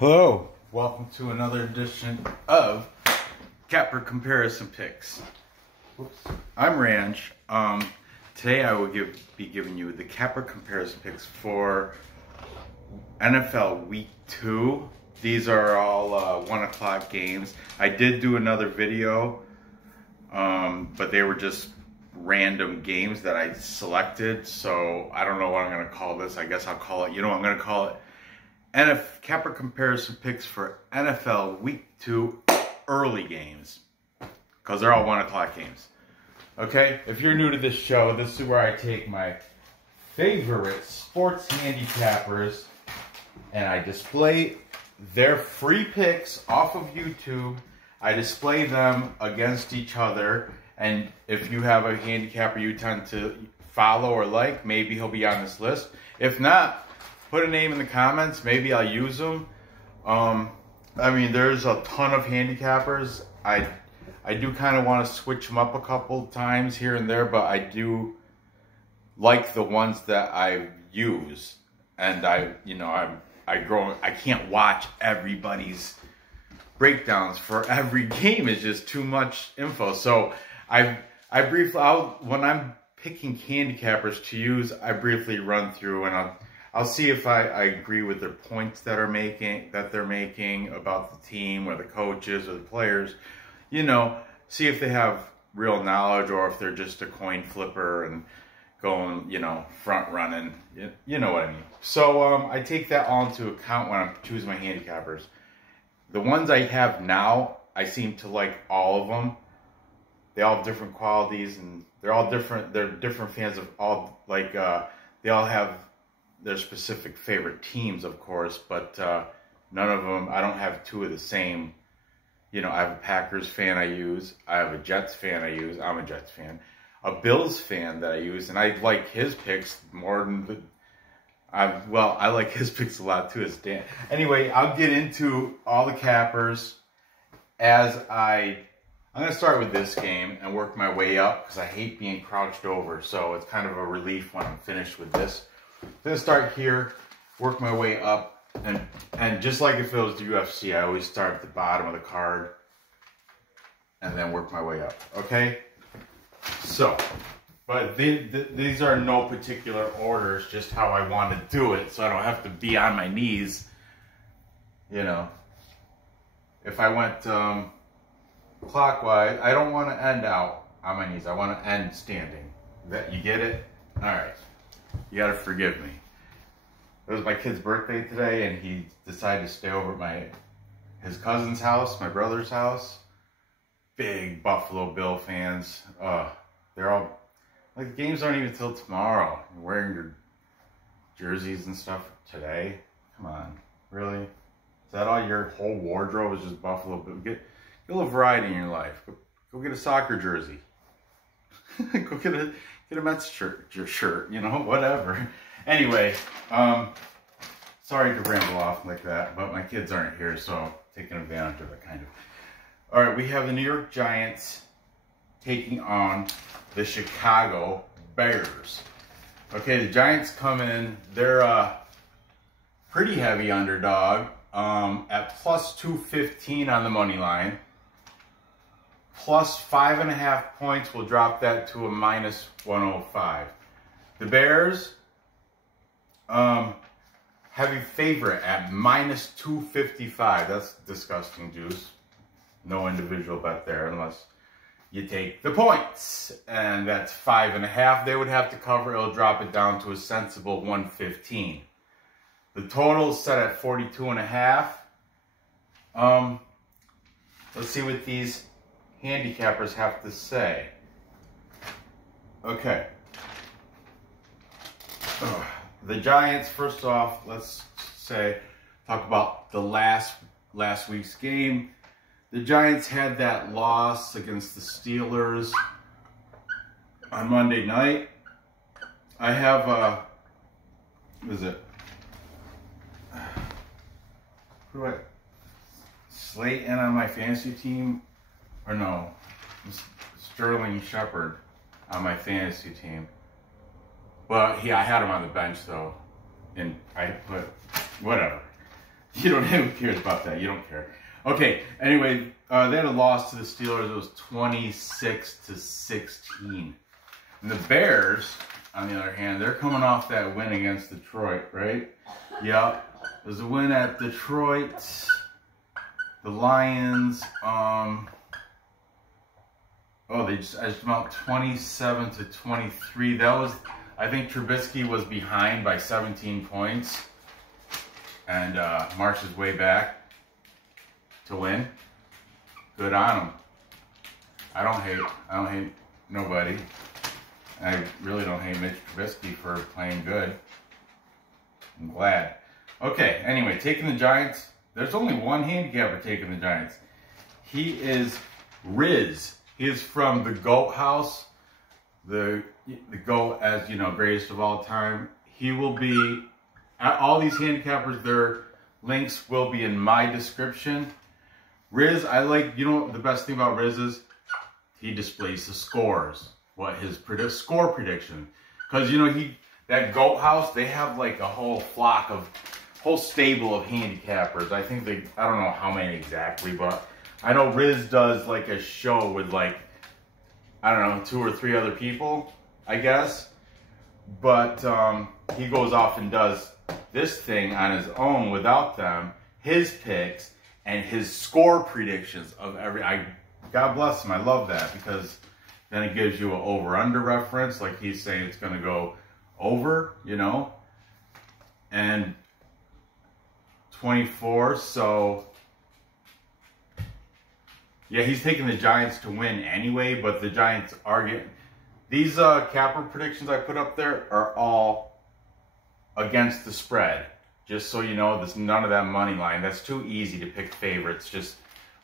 Hello, welcome to another edition of Capper Comparison Picks. Oops. I'm Ranch. Today I will be giving you the Capper Comparison Picks for NFL Week 2. These are all 1 o'clock games. I did do another video, but they were just random games that I selected, so I don't know what I'm going to call this. I guess I'll call it, I'm going to call it Capper Comparison Picks for NFL Week 2 early games, because they're all 1 o'clock games. Okay, if you're new to this show, this is where I take my favorite sports handicappers and I display their free picks off of YouTube. I display them against each other, and if you have a handicapper you tend to follow or like, maybe he'll be on this list. If not, put a name in the comments. Maybe I'll use them. I mean, there's a ton of handicappers. I do kind of want to switch them up a couple times here and there, but I do like the ones that I use. And I can't watch everybody's breakdowns for every game. It's just too much info. So I briefly, when I'm picking handicappers to use, I briefly run through and I'll see if I agree with their points that they're making about the team or the coaches or the players. See if they have real knowledge or if they're just a coin flipper and going, front running. You know what I mean. So I take that all into account when I'm choosing my handicappers. The ones I have now, I seem to like all of them. They all have different qualities and they're all different. They're different fans of all, they all have their specific favorite teams, of course, but none of them, I don't have two of the same. I have a Packers fan I use. I have a Jets fan I use. I'm a Jets fan. A Bills fan that I use, and I like his picks more than I like his picks a lot too as Dan. Anyway, I'll get into all the cappers as I'm going to start with this game and work my way up because I hate being crouched over, so it's kind of a relief when I'm finished with this. I'm going to start here, work my way up, and just like if it was the UFC, I always start at the bottom of the card and then work my way up, okay? So, but these are no particular orders, just how I want to do it, so I don't have to be on my knees, If I went clockwise, I don't want to end out on my knees. I want to end standing. You get it? All right. You got to forgive me. It was my kid's birthday today, and he decided to stay over at his cousin's house, my brother's house. Big Buffalo Bill fans. They're all, the games aren't even till tomorrow. You're wearing your jerseys and stuff today? Come on. Really? Is that all your whole wardrobe is just Buffalo Bill? Get a little variety in your life. Go get a soccer jersey. Go get a Mets shirt, whatever. Anyway, sorry to ramble off like that, but my kids aren't here, so I'm taking advantage of it, kind of. All right, we have the New York Giants taking on the Chicago Bears. Okay, the Giants come in. They're a pretty heavy underdog at plus 215 on the money line. Plus 5.5 points will drop that to a minus 105. The Bears, heavy favorite at minus 255. That's disgusting juice. No individual bet there unless you take the points. And that's 5.5. They would have to cover. It'll drop it down to a sensible 115. The total is set at 42.5. Let's see what these handicappers have to say. Okay. The Giants, first off, let's talk about the last week's game. The Giants had that loss against the Steelers on Monday night. I have what is it? Who do I slate in on my fantasy team? Or no, Sterling Shepard on my fantasy team. But yeah, I had him on the bench though, and I put whatever. You don't. Who cares about that? You don't care. Okay. Anyway, they had a loss to the Steelers. It was 26-16. And the Bears, on the other hand, they're coming off that win against Detroit, right? Yep. There's a win at Detroit. The Lions. They just about 27-23. That was, I think Trubisky was behind by 17 points. And marched his way back to win. Good on him. I don't hate nobody. I really don't hate Mitch Trubisky for playing good. I'm glad. Okay, anyway, taking the Giants. There's only one handicapper taking the Giants. He is Riz. He is from the GOAT house. The GOAT, as you know, greatest of all time. He will be, all these handicappers, their links will be in my description. Riz, I like, you know, the best thing about Riz is he displays the scores. What his score prediction. Because, you know, that GOAT house, they have like a whole stable of handicappers. I think I don't know how many exactly, but I know Riz does like a show with like, I don't know, 2 or 3 other people, I guess. But he goes off and does this thing on his own without them, his picks and his score predictions of God bless him, I love that, because then it gives you an over-under reference, like he's saying it's going to go over, you know, and 24, so yeah, he's taking the Giants to win anyway, but the Giants are getting, these capper predictions I put up there are all against the spread, just so you know, there's none of that money line. That's too easy to pick favorites, just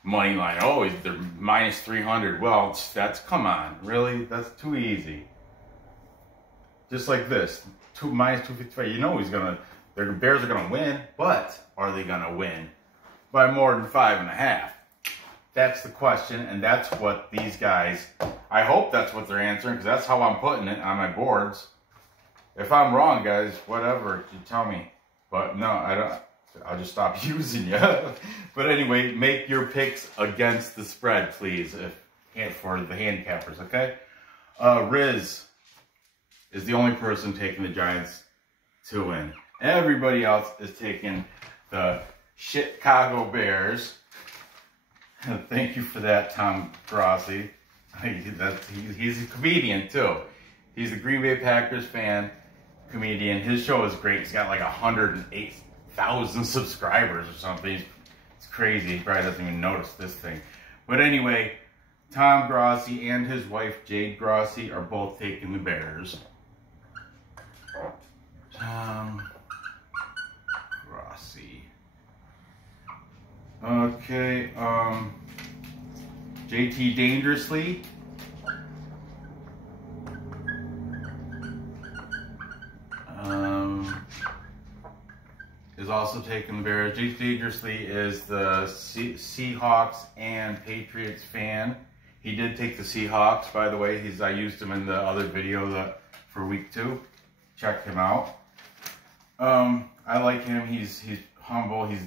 money line. Oh, they're minus 300. Well, come on, really? That's too easy. Just like this, minus 255. You know the Bears are gonna win, but are they gonna win by more than 5.5? That's the question, and that's what these guys, I hope that's what they're answering, because that's how I'm putting it on my boards. If I'm wrong, guys, whatever, you tell me. But no, I don't. I'll just stop using you. But anyway, make your picks against the spread, please, for the handicappers, okay? Riz is the only person taking the Giants to win. Everybody else is taking the Chicago Bears. Thank you for that, Tom Grossi. He's a comedian, too. He's a Green Bay Packers fan, comedian. His show is great. He's got like 108,000 subscribers or something. It's crazy. He probably doesn't even notice this thing. But anyway, Tom Grossi and his wife Jade Grossi are both taking the Bears. Tom Grossi. Okay, JT Dangerously. Is also taking the Bears. JT Dangerously is the Seahawks and Patriots fan. He did take the Seahawks, by the way. I used him in the other video for week 2. Check him out. I like him. He's humble. He's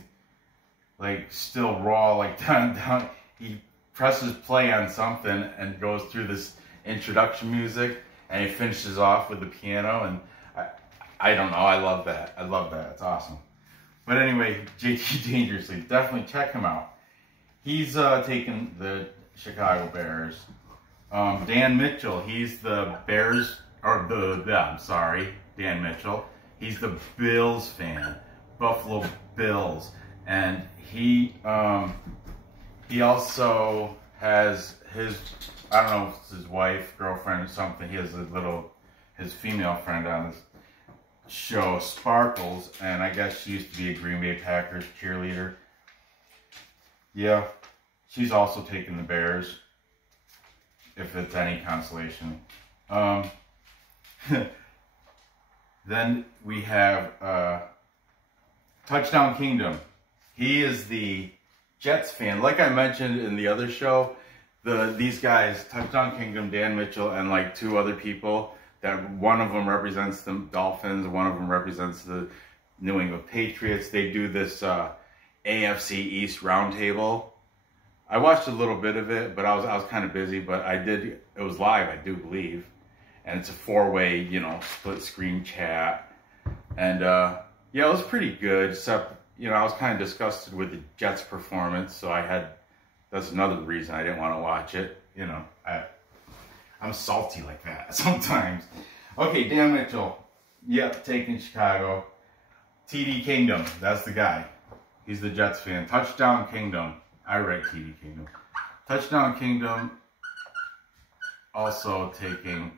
like still raw. Like down. He presses play on something and goes through this introduction music, and he finishes off with the piano. And I don't know. I love that. I love that. It's awesome. But anyway, JT Dangerously, definitely check him out. He's taking the Chicago Bears. Dan Mitchell, he's the Bears, or Dan Mitchell. He's the Bills fan, Buffalo Bills, and he also has his, I don't know if it's his wife, girlfriend, or something. He has his female friend on his show, Sparkles, and I guess she used to be a Green Bay Packers cheerleader. Yeah, she's also taking the Bears, if it's any consolation. Then we have Touchdown Kingdom. He is the Jets fan. Like I mentioned in the other show, these guys, Touchdown Kingdom, Dan Mitchell, and like 2 other people, that one of them represents the Dolphins, one of them represents the New England Patriots. They do this AFC East roundtable. I watched a little bit of it, but I was kind of busy. But it was live, I do believe, and it's a 4-way, you know, split screen chat, and yeah, it was pretty good. Except, you know, I was kind of disgusted with the Jets' performance, so that's another reason I didn't want to watch it. You know, I'm salty like that sometimes. Okay, Dan Mitchell. Yep, taking Chicago. TD Kingdom, that's the guy. He's the Jets fan. Touchdown Kingdom. I write TD Kingdom. Touchdown Kingdom also taking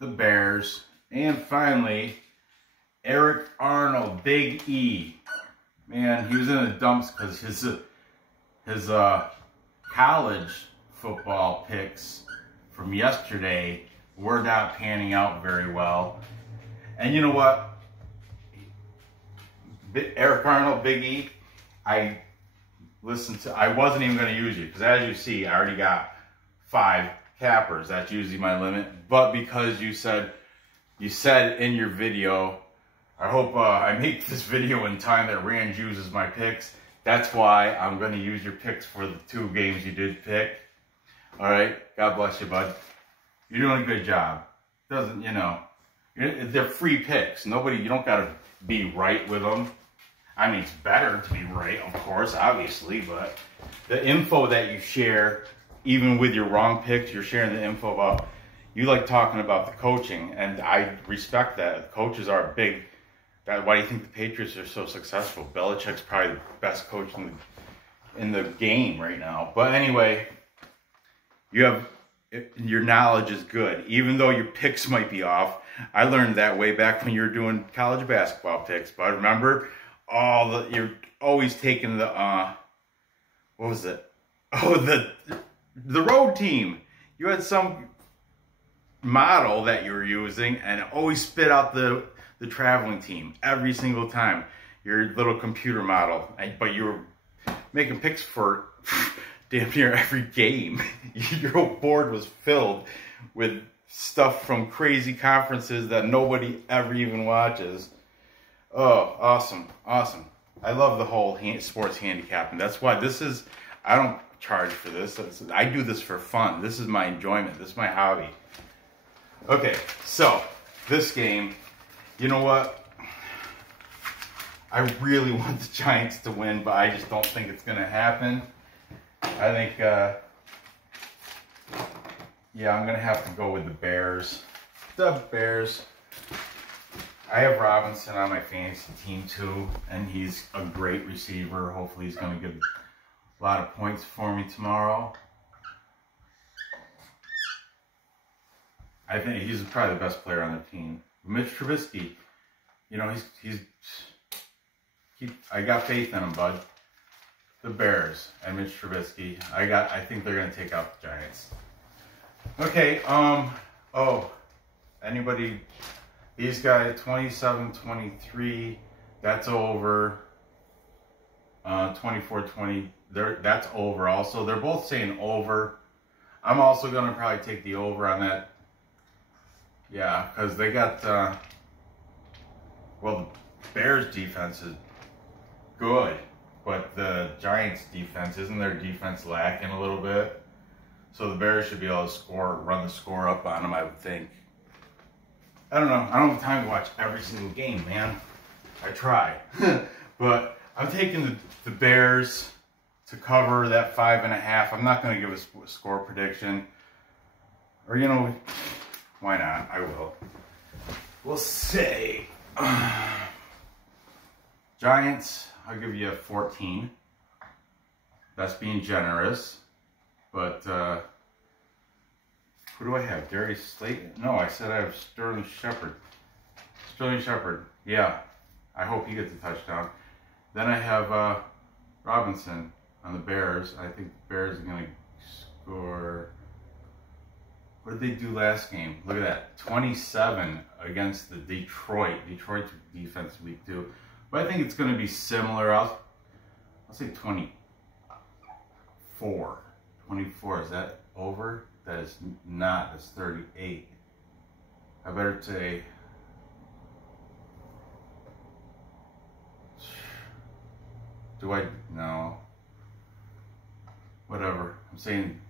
the Bears. And finally, Eric Arnold, Big E. Man, he was in the dumps because his college football picks from yesterday were not panning out very well. And you know what? Eric Arnold, Big E, I wasn't even going to use you because, as you see, I already got 5 cappers. That's usually my limit. But because you said in your video, I hope I make this video in time that Rand uses my picks. That's why I'm going to use your picks for the 2 games you did pick. All right? God bless you, bud. You're doing a good job. Doesn't, you know, they're free picks. You don't got to be right with them. I mean, it's better to be right, of course, obviously, but the info that you share, even with your wrong picks, you're sharing the info about, you like talking about the coaching, and I respect that. The coaches are big. Why do you think the Patriots are so successful? Belichick's probably the best coach in the game right now. But anyway, your knowledge is good, even though your picks might be off. I learned that way back when you were doing college basketball picks, but remember, you're always taking the what was it? Oh, the road team. You had some model that you were using and always spit out the traveling team every single time. Your little computer model, but you were making picks for damn near every game. Your whole board was filled with stuff from crazy conferences that nobody ever even watches. Oh, awesome. Awesome. I love the whole sports handicapping. That's why I don't charge for this. I do this for fun. This is my enjoyment. This is my hobby. Okay, so this game, you know what? I really want the Giants to win, but I just don't think it's going to happen. I think, yeah, I'm going to have to go with the Bears. The Bears. I have Robinson on my fantasy team too, and he's a great receiver. Hopefully he's going to give a lot of points for me tomorrow. I think he's probably the best player on the team. Mitch Trubisky, you know, I got faith in him, bud. The Bears and Mitch Trubisky. I think they're going to take out the Giants. Okay, anybody... These guys, 27-23, that's over. 24-20, that's over also. They're both saying over. I'm also going to probably take the over on that. Yeah, because they got, well, the Bears defense is good, but the Giants defense, isn't their defense lacking a little bit? So the Bears should be able to run the score up on them, I would think. I don't know. I don't have time to watch every single game, man. I try. But I'm taking the Bears to cover that 5.5. I'm not going to give a score prediction. Or, you know, why not? I will. We'll say Giants, I'll give you a 14. That's being generous. But, who do I have? Darius Slayton? No, I said I have Sterling Shepard. Sterling Shepard. Yeah. I hope he gets a touchdown. Then I have Robinson on the Bears. I think the Bears are going to score. What did they do last game? Look at that. 27 against the Detroit. Detroit's defense week 2. But I think it's going to be similar. I'll say 24. 24. Is that over? That is not. That's 38. I better say. Do I? No. Whatever. I'm saying.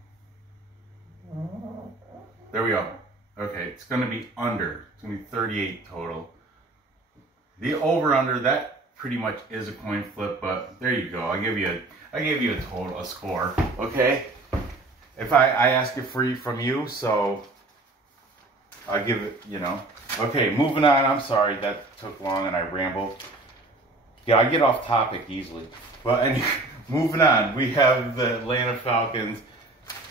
There we go. Okay, it's going to be under. It's going to be 38 total. The over/under, that pretty much is a coin flip, but there you go. I gave you a total, a score. Okay. If I ask it from you, so I give it, you know. Okay, moving on. I'm sorry that took long and I rambled. Yeah, I get off topic easily. But anyway, moving on. We have the Atlanta Falcons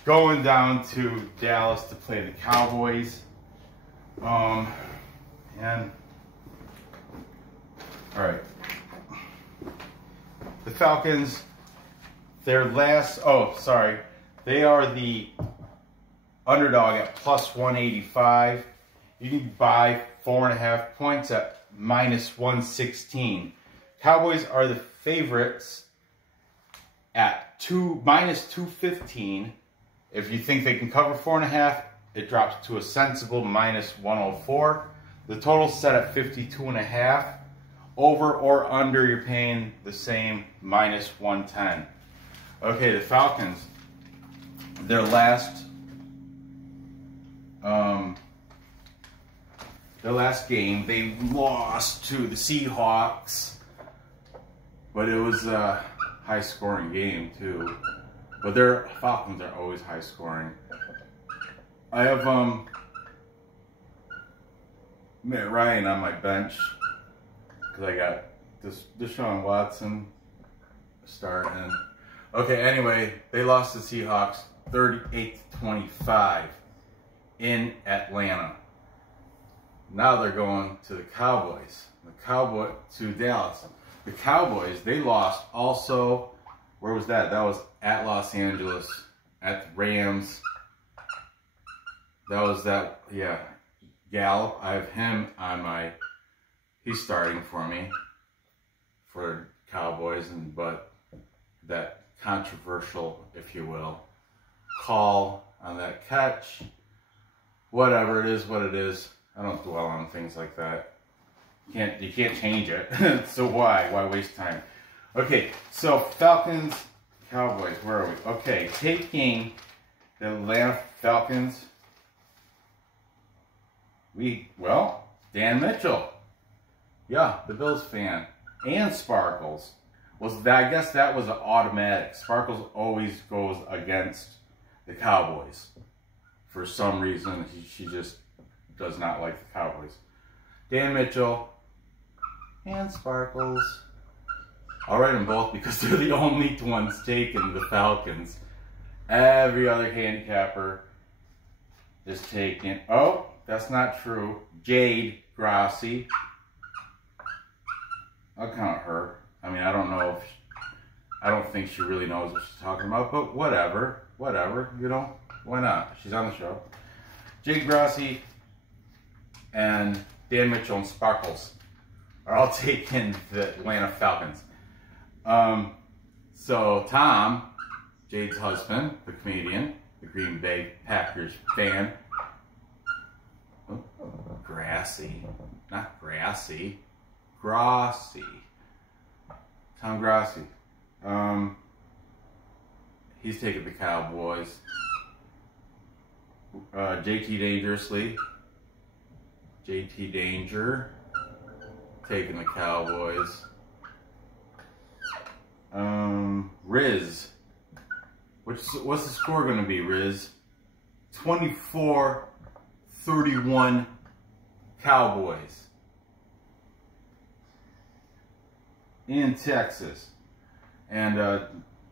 going down to Dallas to play the Cowboys. And all right. The Falcons, they are the underdog at plus 185. You can buy 4.5 points at minus 116. Cowboys are the favorites at minus 215. If you think they can cover 4.5, it drops to a sensible minus 104. The total set at 52.5. Over or under, you're paying the same, minus 110. Okay, the Falcons, their last game, they lost to the Seahawks, but it was a high-scoring game too. But their Falcons are always high-scoring. I have Matt Ryan on my bench because I got Deshaun Watson starting. Okay, anyway, they lost to Seahawks 38-25 in Atlanta. Now they're going to the Cowboys. To Dallas. The Cowboys, they lost also. Where was that? That was at Los Angeles, at the Rams. That was that, yeah. Gallup, I have him on my, he's starting for me for Cowboys, but that controversial, if you will, call on that catch. Whatever, it is what it is. I don't dwell on things like that. You can't change it. So why waste time? Okay, so Falcons, Cowboys, where are we? Okay, taking the Atlanta Falcons. Dan Mitchell. Yeah, the Bills fan. And Sparkles. I guess that was an automatic. Sparkles always goes against the Cowboys. For some reason, she just does not like the Cowboys. Dan Mitchell and Sparkles. I'll write them both because they're the only ones taking the Falcons. Every other handicapper is taking... Oh, that's not true. Jade Grassi. I'll count her. I mean, I don't know if... I don't think she really knows what she's talking about, but whatever. Whatever, you know? Why not? She's on the show. Jade Grassi and Dan Mitchell and Sparkles are all taking the Atlanta Falcons. So Tom, Jade's husband, the comedian, the Green Bay Packers fan. Oh, Grassi, not Grassy, Grassi. Tom Grassi. He's taking the Cowboys. JT Danger taking the Cowboys. Riz. What's the score going to be, Riz? 24-31 Cowboys. In Texas. And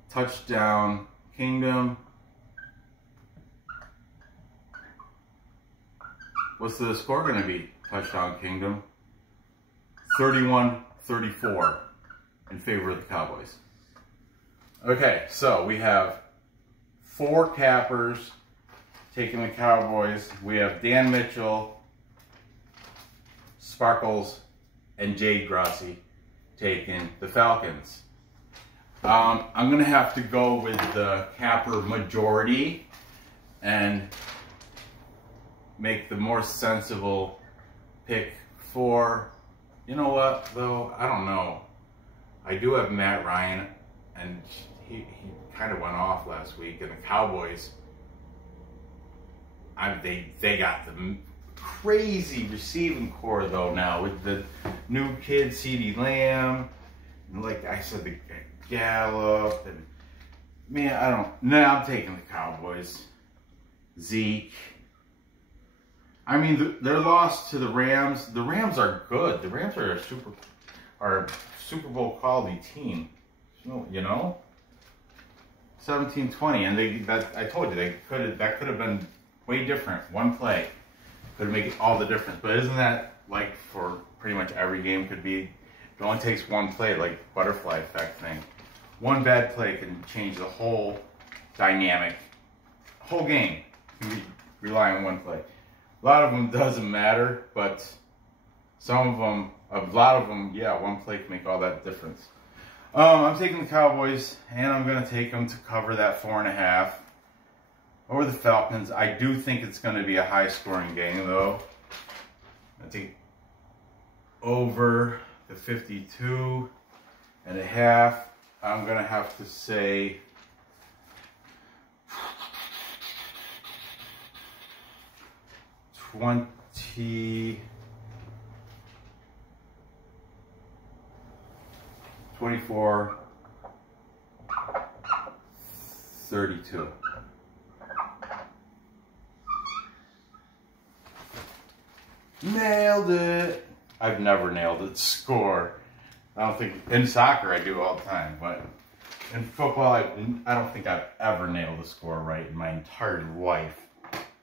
touchdown Kingdom. What's the score going to be? Touchdown Kingdom. 31-34 in favor of the Cowboys. Okay, so we have 4 cappers taking the Cowboys. We have Dan Mitchell, Sparkles, and Jade Grassi taking the Falcons. I'm going to have to go with the capper majority and make the more sensible pick for, you know what, though, I don't know. I do have Matt Ryan and he kind of went off last week. And the Cowboys, they got the crazy receiving core though now with the new kid CeeDee Lamb, and like I said, the Gallup, and man, I'm taking the Cowboys. Zeke. I mean, their loss to the Rams. The Rams are good. The Rams are a Super Bowl quality team. You know, 17-20, and I told you that could have been way different. One play could make all the difference. But isn't that like for pretty much every game? Could be. It only takes one play, like butterfly effect thing. One bad play can change the whole dynamic, whole game. You can rely on one play. A lot of them doesn't matter, but a lot of them, yeah, one play can make all that difference. I'm taking the Cowboys, and I'm going to take them to cover that 4.5 over the Falcons. I do think it's going to be a high-scoring game, though. I think over the 52.5. I'm going to have to say 24-32. Nailed it. I've never nailed it. Score. I don't think, in soccer I do all the time, but in football I don't think I've ever nailed a score right in my entire life.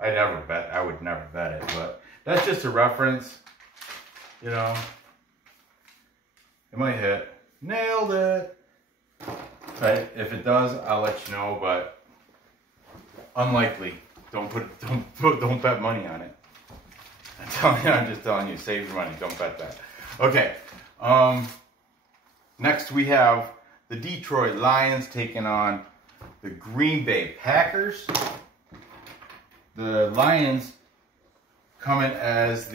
I would never bet it, but that's just a reference, you know. It might hit. Nailed it. But if it does, I'll let you know, but unlikely. Don't bet money on it. I'm just telling you, save your money. Don't bet that. Okay. Next we have the Detroit Lions taking on the Green Bay Packers. The Lions coming as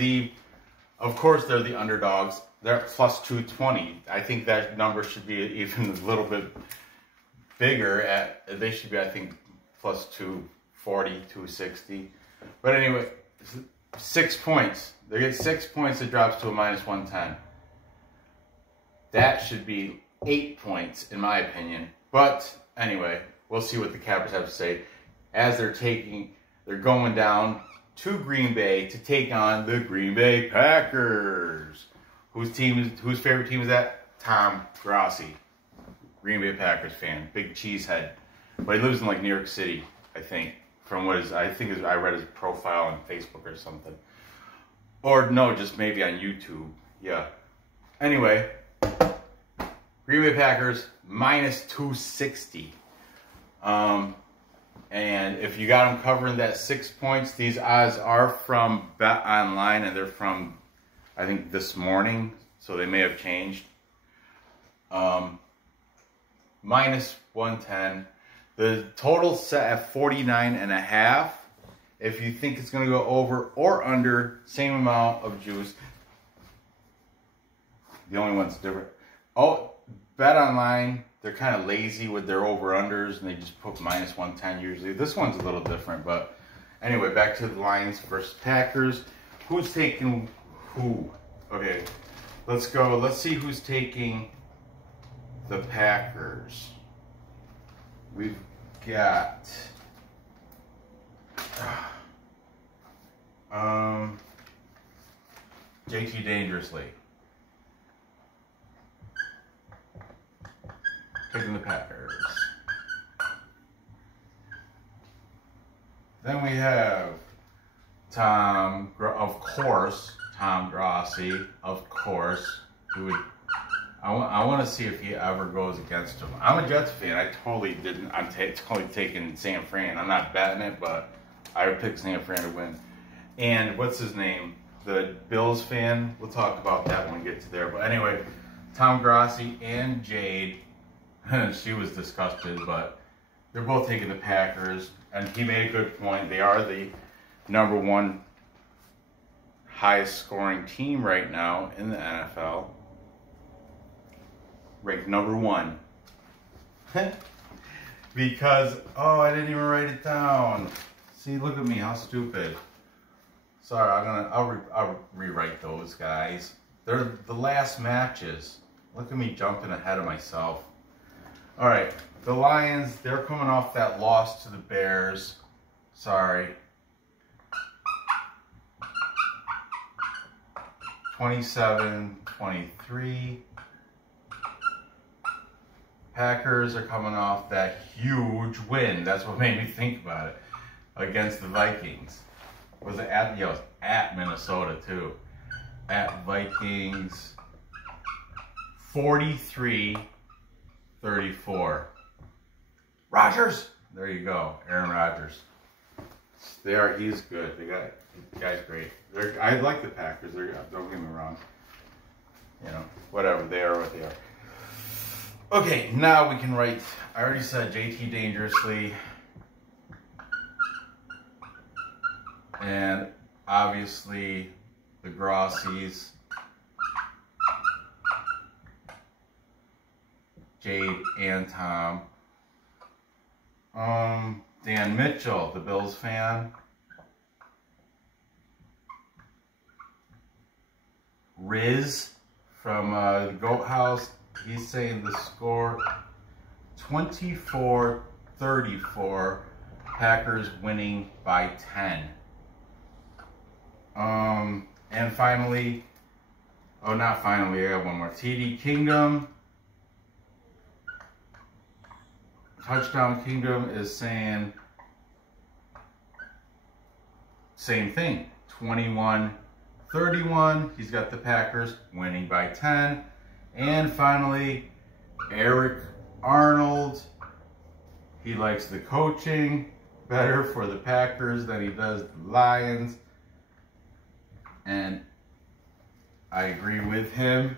of course they're the underdogs. They're plus 220. I think that number should be even a little bit bigger. They should be, I think, plus 240, 260. But anyway, 6 points. They get 6 points. It drops to a minus 110. That should be 8 points, in my opinion. But anyway, we'll see what the Cappers have to say as they're going down to Green Bay to take on the Green Bay Packers. Whose favorite team is that? Tom Grossi, Green Bay Packers fan, big cheesehead. But he lives in like New York City, I think. From I read his profile on Facebook or something. Or no, just maybe on YouTube. Yeah. Anyway, Green Bay Packers minus 260. And if you got them covering that 6 points, these odds are from Bet Online, and they're from, I think, this morning, so they may have changed. Minus 110. The total set at 49.5. If you think it's going to go over or under, same amount of juice. The only one's different. Oh, Bet Online, they're kind of lazy with their over-unders, and they just put minus 110 usually. This one's a little different, but anyway, back to the Lions versus Packers. Who's taking who? Okay, let's go. Let's see who's taking the Packers. We've got JT Dangerously taking the Packers. Then we have Tom Grossi, of course, who would. I want to see if he ever goes against him. I'm a Jets fan. I totally didn't. I'm totally taking San Fran. I'm not betting it, but I would pick San Fran to win. And what's his name? The Bills fan. We'll talk about that when we get to there. But anyway, Tom Grossi and Jade. She was disgusted, but they're both taking the Packers. And he made a good point. They are the number one highest scoring team right now in the NFL. Ranked number one. Because, oh, I didn't even write it down. See, look at me, how stupid. Sorry, I'll rewrite those guys. They're the last matches. Look at me jumping ahead of myself. All right, the Lions, they're coming off that loss to the Bears. Sorry. 27-23. Packers are coming off that huge win. That's what made me think about it. Against the Vikings. Was it at, yeah, it was at Minnesota too. At Vikings 43-34. Rodgers! There you go. Aaron Rodgers. He's good. The guy's great. I like the Packers. Don't get me wrong. You know, whatever. They are what they are. Okay, now we can write. I already said JT dangerously. And obviously the Grossies. Jade and Tom. Dan Mitchell, the Bills fan. Riz from the Goat House. He's saying the score 24-34. Packers winning by 10. And finally, oh, not finally, I got one more. TD Kingdom. Touchdown Kingdom is saying same thing. 21-31. He's got the Packers winning by 10. And finally, Eric Arnold. He likes the coaching better for the Packers than he does the Lions. And I agree with him.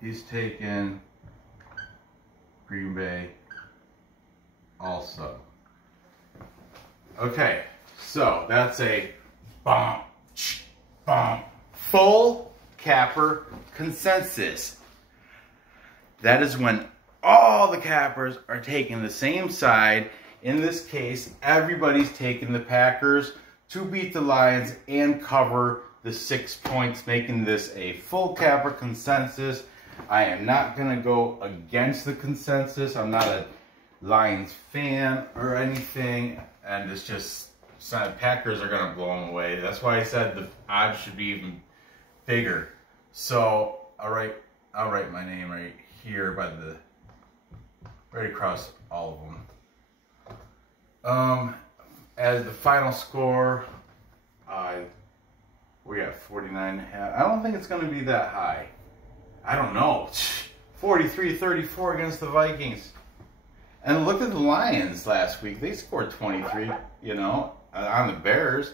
He's taken Green Bay also. Okay, so that's a full capper consensus. That is when all the cappers are taking the same side. In this case, everybody's taking the Packers to beat the Lions and cover the 6 points, making this a full capper consensus. I am not going to go against the consensus. I'm not a Lions fan or anything, and it's just Packers are going to blow them away. That's why I said the odds should be even bigger. So I'll write my name right here by the right across all of them. As the final score, we got 49.5. I don't think it's going to be that high. I don't know. 43-34 against the Vikings. And look at the Lions last week. They scored 23, you know, on the Bears.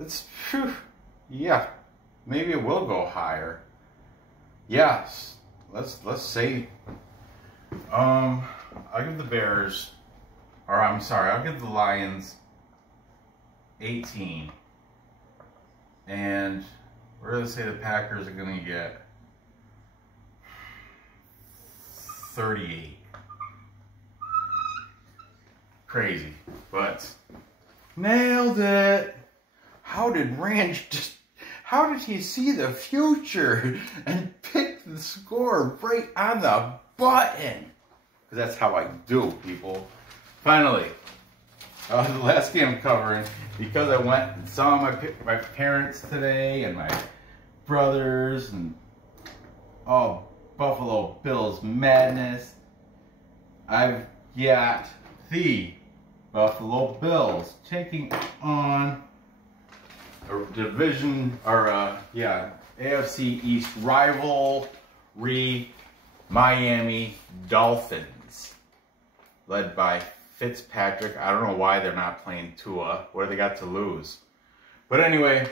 It's, yeah, maybe it will go higher. Yes, let's say, I'll give the Bears, or I'm sorry, I'll give the Lions 18. And we're going to say the Packers are going to get 38. Crazy, but nailed it. How did he see the future and pick the score right on the button? Because that's how I do, people. Finally, the last game I'm covering, because I went and saw my parents today and my brothers and Buffalo Bills madness. I've got the Buffalo Bills taking on a division, or AFC East rivalry, Miami Dolphins, led by Fitzpatrick. I don't know why they're not playing Tua. What do they got to lose? But anyway,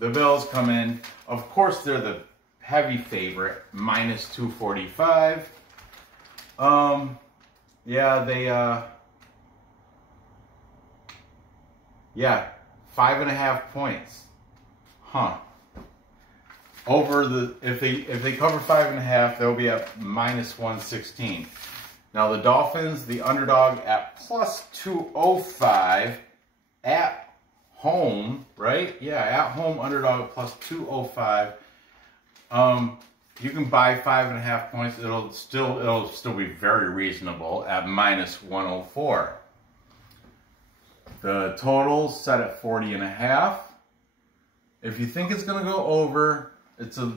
the Bills come in. Of course, they're the heavy favorite, minus 245. Yeah, 5.5 points. Huh. over the, if they cover 5.5, they'll be at -116. Now the Dolphins, the underdog at +205 at home, right? Yeah, at home underdog at +205. You can buy 5.5 points. It'll still be very reasonable at -104. The total's set at 40.5. If you think it's gonna go over, it's a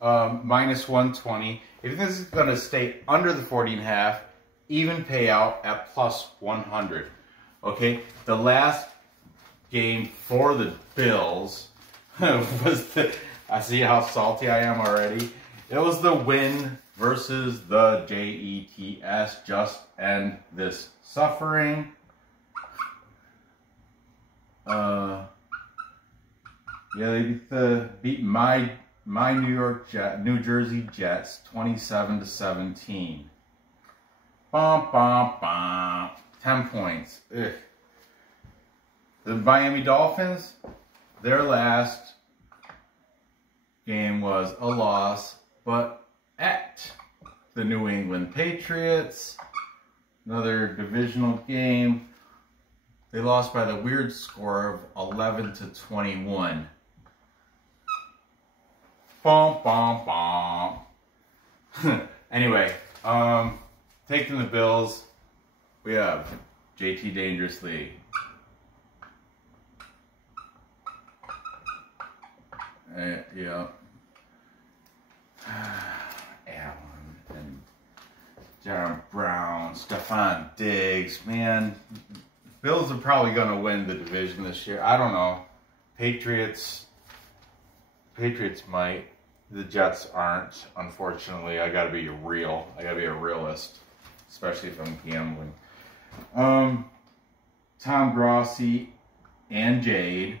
-120. If you think it's gonna stay under the 40.5, even payout at +100. Okay, the last game for the Bills was the, I see how salty I am already. It was the win versus the Jets, just end this suffering. Yeah, they beat my New Jersey Jets 27-17. Bum, bum, bum. 10 points. Ugh. The Miami Dolphins, their last game was a loss, but at the New England Patriots, another divisional game, they lost by the weird score of 11-21. Bum, bum, bum. Anyway, taking the Bills, we have JT Dangerously. Yeah. Allen and Jaron Brown, Stephon Diggs. Man, Bills are probably going to win the division this year. I don't know. Patriots might. The Jets aren't. Unfortunately, I got to be real. I got to be a realist, especially if I'm gambling. Tom Grossi and Jade.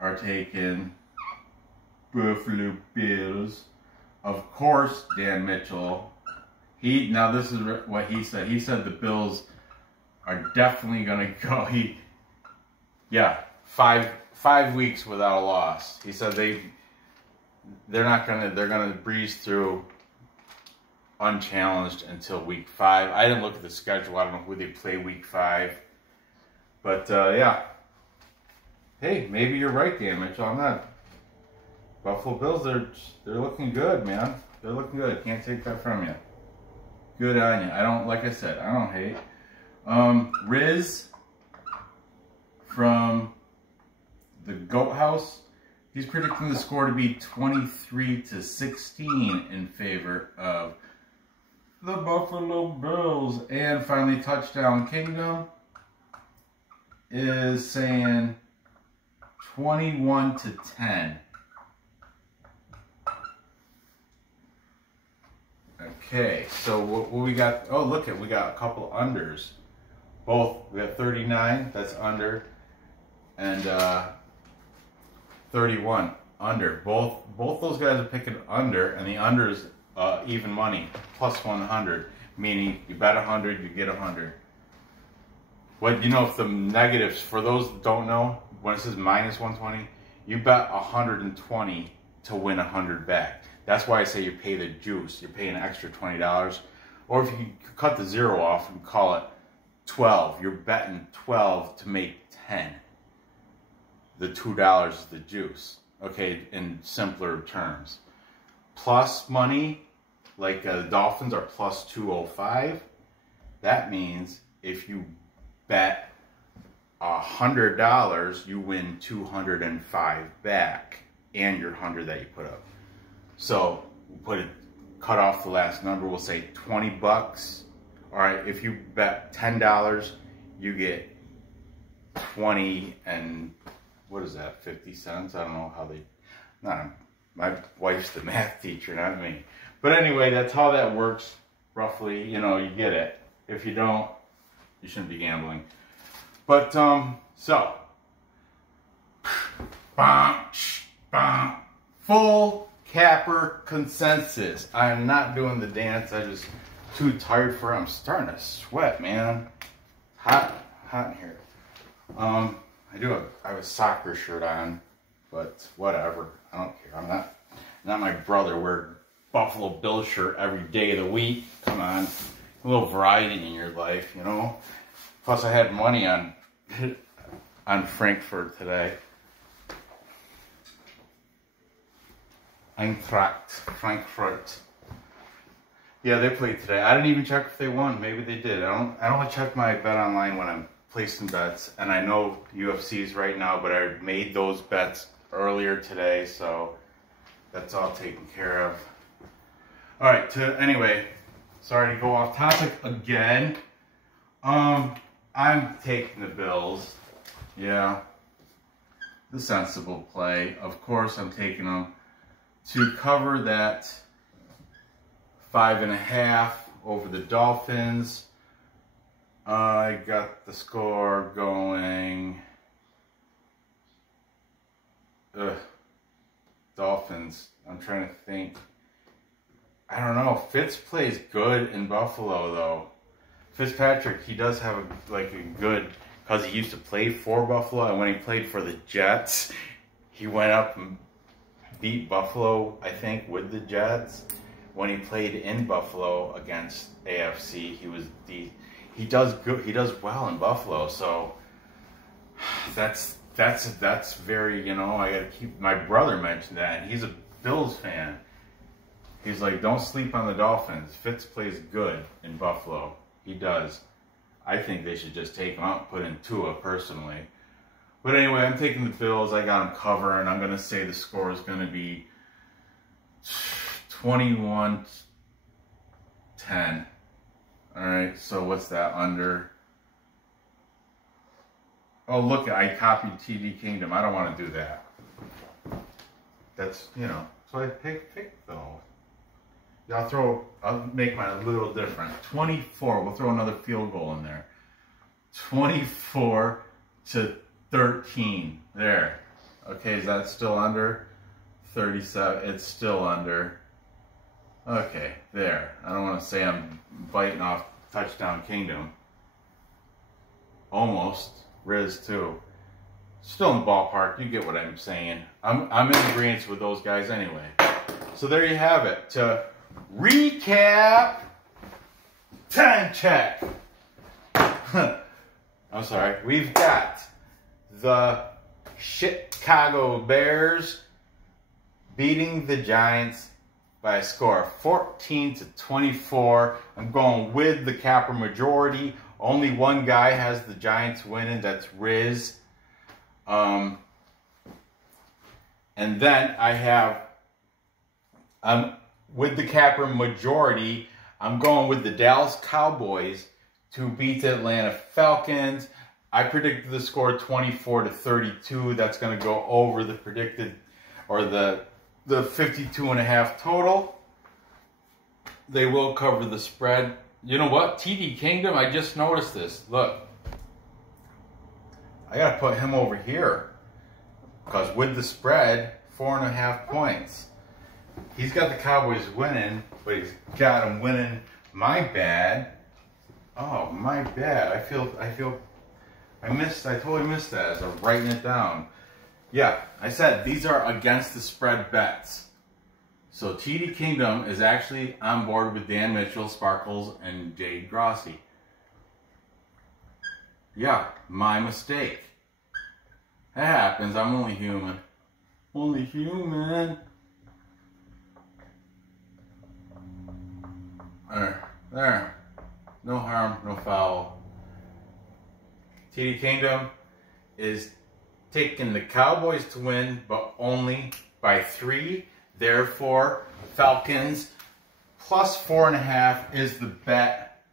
Are taking Buffalo Bills. Of course, Dan Mitchell. Now this is what he said. He said the Bills are definitely gonna go. Five weeks without a loss. He said they're gonna breeze through unchallenged until week 5. I didn't look at the schedule. I don't know who they play week 5, but yeah. Hey, maybe you're right, Dan Mitchell. I'm not. Buffalo Bills, they're looking good, man. They're looking good. Can't take that from you. Good on you. Like I said, I don't hate. Riz from the Goat House, he's predicting the score to be 23-16 in favor of the Buffalo Bills. And finally, Touchdown Kingdom is saying 21-10. Okay, so what we got? Oh, look we got a couple unders. We got 39, that's under, and 31 under. Both those guys are picking under, and the under's even money, +100, meaning you bet 100, you get 100. If the negatives, for those that don't know, when it says -120, you bet 120 to win 100 back. That's why I say you pay the juice. You pay an extra $20. Or if you cut the 0 off and call it 12, you're betting 12 to make 10. The $2 is the juice. Okay, in simpler terms. Plus money, like the Dolphins are +205. That means if you bet $100, you win 205 back, and your 100 that you put up. So we'll cut off the last number. We'll say 20 bucks. All right, if you bet $10, you get 20 and what is that? 50 cents. I don't know how they. My wife's the math teacher, not me. But anyway, that's how that works roughly. You get it. If you don't, you shouldn't be gambling. But so full capper consensus. I'm not doing the dance. I'm just too tired for it. I'm starting to sweat, man. Hot in here. I have a soccer shirt on, but whatever. I don't care. I'm not my brother. Wear Buffalo Bills shirt every day of the week. Come on, a little variety in your life, you know. Plus, I had money on Frankfurt today. Eintracht Frankfurt. Yeah, they played today. I didn't even check if they won. Maybe they did. I don't check my bet online when I'm placing bets, and I know UFC's right now, but I made those bets earlier today, so that's all taken care of. All right. Anyway, sorry to go off topic again. I'm taking the Bills. Yeah, the sensible play. Of course, I'm taking them to cover that 5.5 over the Dolphins. I got the score going. Dolphins. I'm trying to think. I don't know. Fitz plays good in Buffalo, though. Fitzpatrick, he does have a good, because he used to play for Buffalo, and when he played for the Jets, he went up and beat Buffalo, I think, with the Jets. When he played in Buffalo against AFC, he does good. He does well in Buffalo, so that's very, you know, I gotta keep. My brother mentioned that, and he's a Bills fan. He's like, don't sleep on the Dolphins. Fitz plays good in Buffalo. He does. I think they should just take him out and put in Tua personally. But anyway, I'm taking the Bills. I got them covering. I'm gonna say the score is gonna be 21-10. Alright, so what's that under? Oh, look, I copied TD Kingdom. I don't want to do that. That's, you know, so I pick though. Yeah, I'll make mine a little different. 24, we'll throw another field goal in there. 24-13. There. Okay, is that still under? 37, it's still under. Okay, there. I don't want to say I'm biting off Touchdown Kingdom. Almost. Riz too. Still in the ballpark. You get what I'm saying. I'm in agreement with those guys anyway. So there you have it. To recap, time check. I'm sorry. We've got the Chicago Bears beating the Giants by a score of 14-24. I'm going with the Capper majority. Only one guy has the Giants winning. That's Riz. And then I have, with the Capper majority, I'm going with the Dallas Cowboys to beat the Atlanta Falcons. I predicted the score 24-32. That's going to go over the predicted, or the 52.5 total. They will cover the spread. You know what? TD Kingdom, I just noticed this. Look. I got to put him over here. Because with the spread, 4.5 points. He's got the Cowboys winning, but he's got them winning. My bad. Oh, my bad. I totally missed that as I'm writing it down. Yeah, I said these are against the spread bets. So TD Kingdom is actually on board with Dan Mitchell, Sparkles, and Jade Grossi. Yeah, my mistake. That happens. I'm only human. Only human. There. No harm, no foul. TD Kingdom is taking the Cowboys to win, but only by 3. Therefore, Falcons plus 4.5 is the bet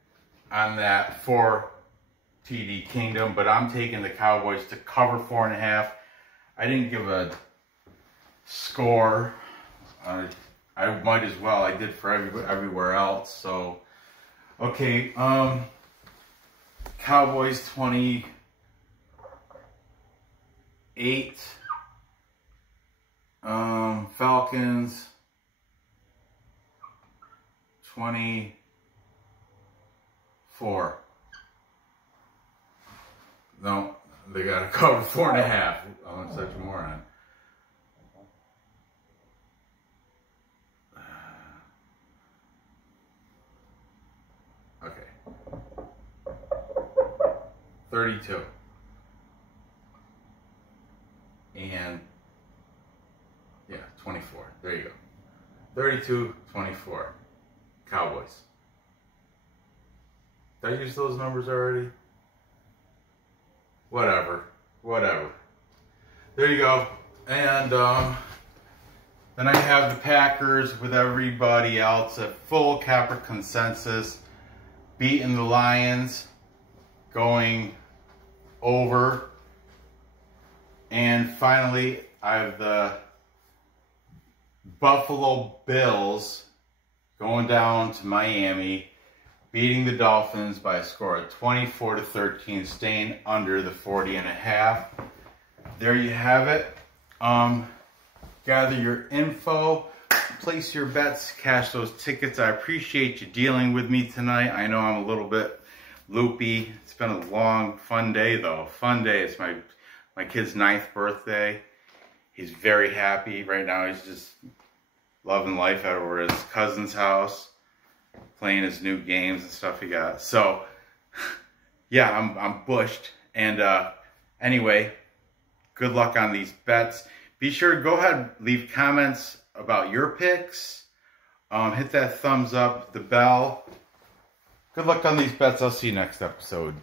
on that for TD Kingdom. But I'm taking the Cowboys to cover 4.5. I didn't give a score. I might as well. I did for everywhere else. So, okay. Cowboys 28. Falcons 24. No, They got to cover 4.5. I'm such a moron. Okay. 32. And, yeah, 24. There you go. 32, 24. Cowboys. Did I use those numbers already? Whatever. There you go. And then I have the Packers with everybody else at full Capper consensus, beating the Lions, going over. And finally, I have the Buffalo Bills going down to Miami, beating the Dolphins by a score of 24-13, staying under the 40.5. There you have it. Gather your info, place your bets, cash those tickets. I appreciate you dealing with me tonight. I know I'm a little bit loopy. It's been a long, fun day though. Fun day. It's my kid's 9th birthday. He's very happy right now. He's just loving life over at his cousin's house, playing his new games and stuff he got. So, yeah, I'm bushed. And anyway, good luck on these bets. Be sure to go ahead, leave comments about your picks. Hit that thumbs up, the bell. Good luck on these bets. I'll see you next episode.